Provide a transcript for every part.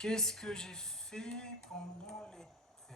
Qu'est-ce que j'ai fait pendant l'été?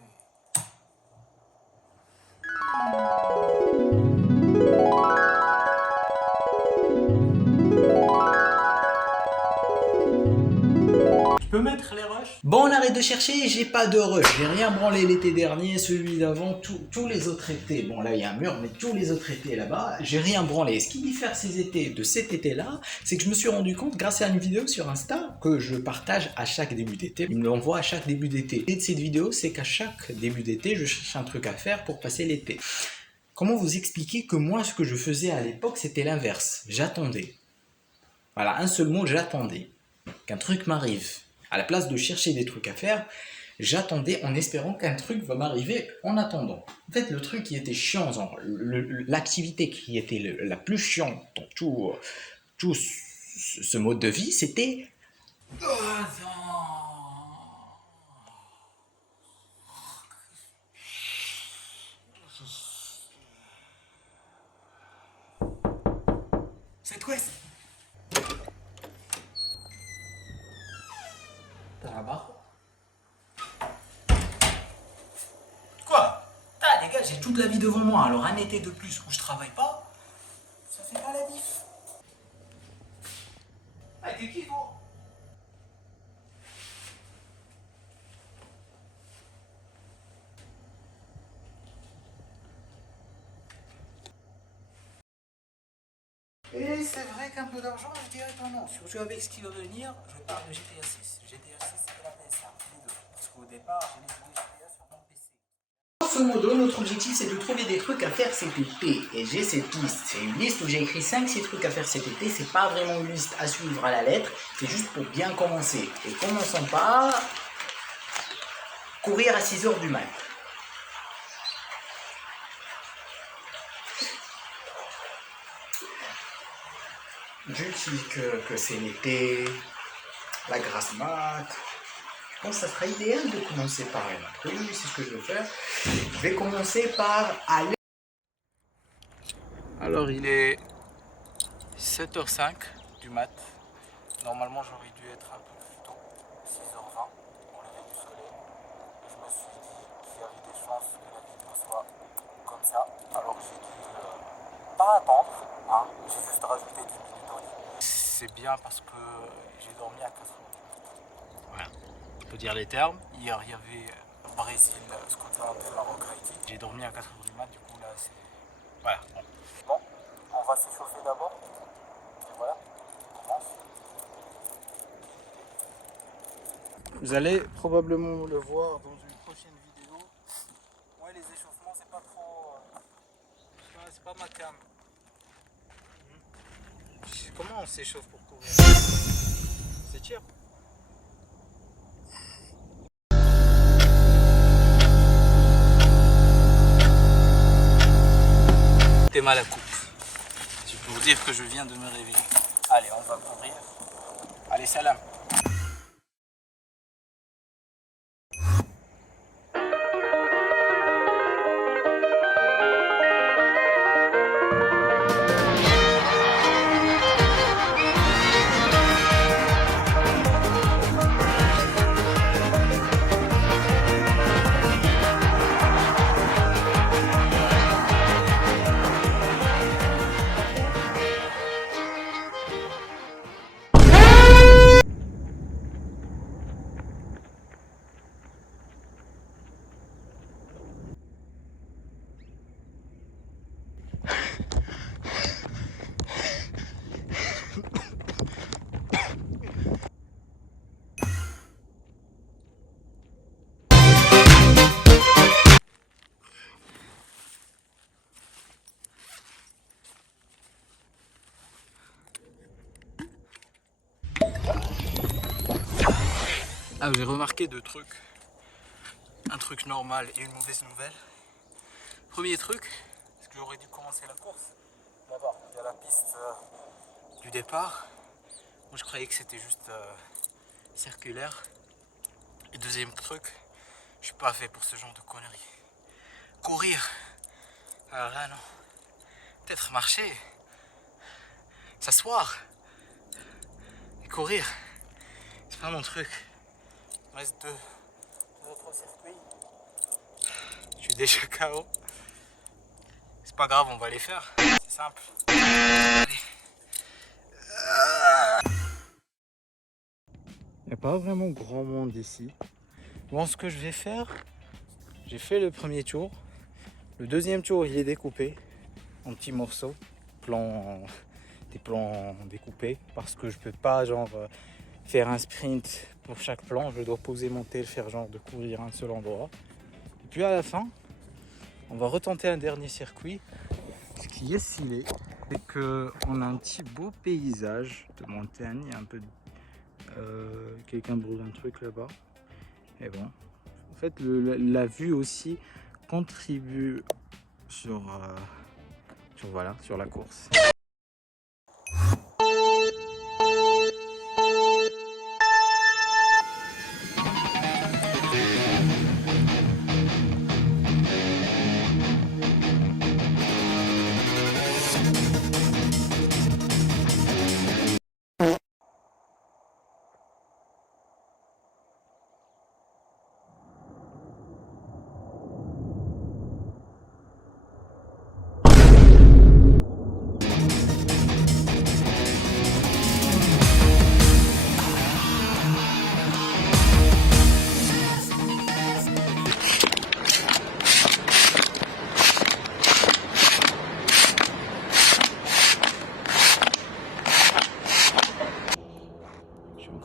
Tu peux mettre les rushs? Bon, on arrête de chercher, j'ai pas de rush, j'ai rien branlé l'été dernier, celui d'avant, tous les autres étés. Bon, là il y a un mur, mais tous les autres étés là-bas, j'ai rien branlé. Ce qui diffère ces étés de cet été-là, c'est que je me suis rendu compte grâce à une vidéo sur Insta que je partage à chaque début d'été. Il me l'envoie à chaque début d'été. Et de cette vidéo, c'est qu'à chaque début d'été, je cherche un truc à faire pour passer l'été. Comment vous expliquer que moi, ce que je faisais à l'époque, c'était l'inverse. J'attendais. Voilà, un seul mot, j'attendais. Qu'un truc m'arrive. À la place de chercher des trucs à faire, j'attendais en espérant qu'un truc va m'arriver en attendant. En fait, le truc qui était chiant, l'activité qui était la plus chiante dans tout ce mode de vie, c'était... C'est quoi? T'as la barre? Quoi? Ah, les gars, j'ai toute la vie devant moi, alors un été de plus où je travaille pas, ça fait pas la diff. Ah, t'es qui, gros? Et c'est vrai qu'un peu d'argent, je dirais pas non. Surtout avec ce qui va venir, je parle de GTA 6. GTA 6 et la PS1, les deux. Parce qu'au départ, j'ai joué GTA sur mon PC. Grosso modo, notre objectif c'est de trouver des trucs à faire cet été. Et j'ai cette liste. C'est une liste où j'ai écrit 5-6 trucs à faire cet été. C'est pas vraiment une liste à suivre à la lettre. C'est juste pour bien commencer. Et commençons par courir à 6h du mat. Je dis que c'est l'été, la grasse mat. Je pense que ça sera idéal de commencer par une truc. C'est ce que je vais faire. Je vais commencer par aller. Alors il est 7h05 du mat. Normalement j'aurais dû être un peu plus tôt, 6h20, au lever du soleil. Je me suis dit qu'il y avait des chances que la vidéo soit comme ça. Alors j'ai dû pas attendre, hein. J'ai juste rajouté 10 minutes au lit. C'est bien parce que j'ai dormi à 4h. Voilà, je peux dire les termes. Hier il y avait Brésil, Scotland et Maroc, Haïti. J'ai dormi à 4h du mat, du coup là c'est... Voilà. Bon, on va s'échauffer d'abord. Et voilà, on commence. Vous allez probablement le voir dans une prochaine vidéo. Ouais, les échauffements, c'est pas trop... c'est pas ma cam. Comment on s'échauffe pour courir? C'est tir. T'es mal à coupe. C'est pour dire que je viens de me réveiller. Allez, on va courir. Allez, salam. Ah, j'ai remarqué deux trucs. Un truc normal et une mauvaise nouvelle. Premier truc, c'est que j'aurais dû commencer la course. Là-bas, il y a la piste du départ. Moi je croyais que c'était juste circulaire. Et deuxième truc, je suis pas fait pour ce genre de conneries. Courir, alors là non. Peut-être marcher, s'asseoir et courir, c'est pas mon truc. Il me reste deux autres circuits. Je suis déjà KO. C'est pas grave, on va les faire. C'est simple. Allez. Il n'y a pas vraiment grand monde ici. Bon, ce que je vais faire, j'ai fait le premier tour. Le deuxième tour, il est découpé en petits morceaux, des plans découpés, parce que je peux pas genre faire un sprint pour chaque plan. Je dois poser mon tel, faire genre de courir un seul endroit. Et puis à la fin, on va retenter un dernier circuit. Ce qui est stylé, c'est qu'on a un petit beau paysage de montagne, un peu quelqu'un brûle un truc là-bas. Et bon, en fait, la vue aussi contribue sur la course.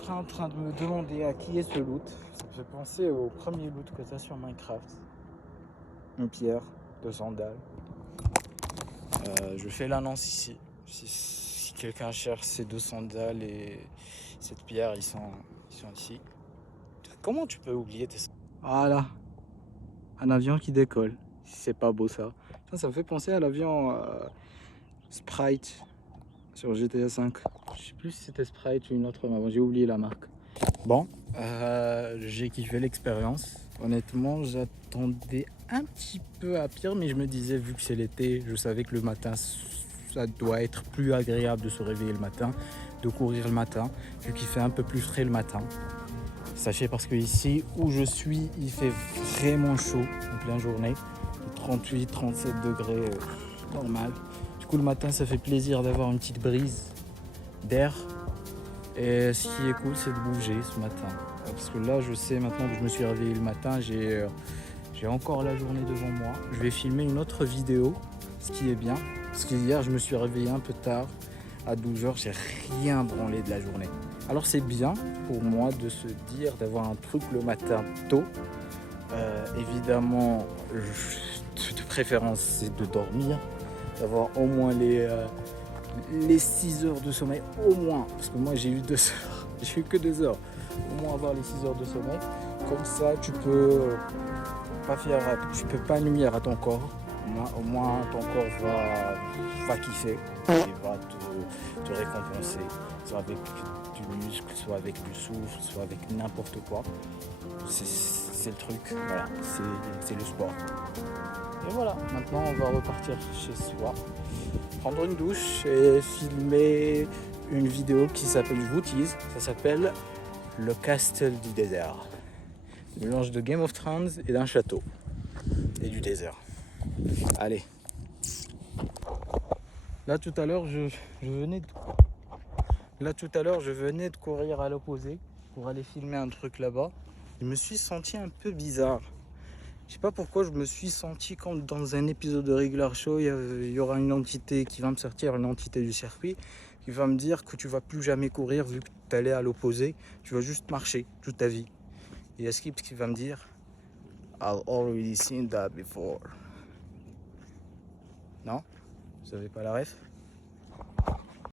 En train de me demander à qui est ce loot. Ça me fait penser au premier loot que tu as sur Minecraft. Une pierre, 2 sandales. Je fais l'annonce ici. Si quelqu'un cherche ces 2 sandales et cette pierre, ils sont ici. Comment tu peux oublier tes... Voilà, un avion qui décolle. C'est pas beau ça. Ça me fait penser à l'avion Sprite sur GTA 5. Je sais plus si c'était Sprite ou une autre, mais bon, j'ai oublié la marque. Bon, j'ai kiffé l'expérience. Honnêtement, j'attendais un petit peu à pire, mais je me disais, vu que c'est l'été, je savais que le matin, ça doit être plus agréable de se réveiller le matin, de courir le matin, vu qu'il fait un peu plus frais le matin. Sachez parce que ici où je suis, il fait vraiment chaud en pleine journée, 38-37 degrés, normal. Du coup, le matin, ça fait plaisir d'avoir une petite brise d'air. Et ce qui est cool, c'est de bouger ce matin. Parce que là, je sais maintenant que je me suis réveillé le matin, j'ai encore la journée devant moi. Je vais filmer une autre vidéo, ce qui est bien. Parce qu'hier, je me suis réveillé un peu tard, à 12h, j'ai rien branlé de la journée. Alors c'est bien pour moi de se dire, d'avoir un truc le matin tôt. Évidemment, de préférence, c'est de dormir, d'avoir au moins les 6 heures de sommeil, au moins, parce que moi j'ai eu 2 heures, j'ai eu que 2 heures, au moins avoir les 6 heures de sommeil, comme ça tu peux pas nuire à ton corps, au moins ton corps va kiffer, et va te récompenser, soit avec du muscle, soit avec du souffle, soit avec n'importe quoi, c'est le truc, voilà, c'est le sport. Et voilà, maintenant on va repartir chez soi, prendre une douche et filmer une vidéo qui s'appelle, je vous tease, ça s'appelle Le Castle du désert. Mélange de Game of Thrones et d'un château et du désert. Allez. Là tout à l'heure je venais de courir à l'opposé pour aller filmer un truc là-bas. Je me suis senti un peu bizarre. Je sais pas pourquoi je me suis senti comme dans un épisode de Regular Show, il y aura une entité qui va me sortir, une entité du circuit, qui va me dire que tu vas plus jamais courir vu que tu allais à l'opposé, tu vas juste marcher toute ta vie. Et il y a Skip qui va me dire I've already seen that before. Non? Vous savez pas la ref?